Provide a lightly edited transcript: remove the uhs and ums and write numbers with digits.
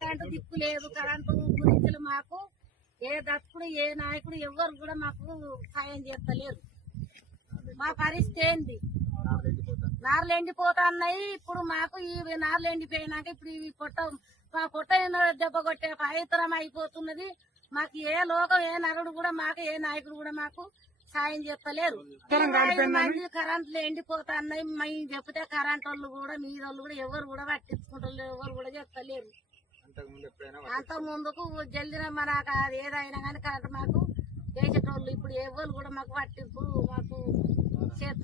Current దిక్కు లేదు. Current గురించి మాకు ఏ దత్తుడు ఏ నాయకుడు ఎవరు కూడా మాకు సాయం చేస్తలేరు. మా పరిస్థితి ఏంది? నార్లు ఎండిపోతున్నాయి. ఇప్పుడు మాకు ఈ నార్లు ఎండిపోయినాక ఇప్పుడు ఇవి పొట్ట దెబ్బ కొట్టే పవిత్రం అయిపోతున్నది. మాకు ఏ లోకం ఏ నరుడు కూడా మాకు ఏ నాయకుడు కూడా మాకు సాయం చేస్తలేరు. 5 మంది కరెంట్లు ఎండిపోతున్నాయి. మేము చెప్తే కరెంట్ వాళ్ళు కూడా మీదోళ్ళు కూడా ఎవరు కూడా పట్టించుకుంటారు, ఎవరు కూడా చెప్తలేరు. అంత ముందుకు జల్దిన మనకు అది ఏదైనా కానీ కరెంట్ మాకు చేసేటోళ్ళు ఇప్పుడు ఎవరు కూడా మాకు పట్టింపు మాకు చేస్తారు.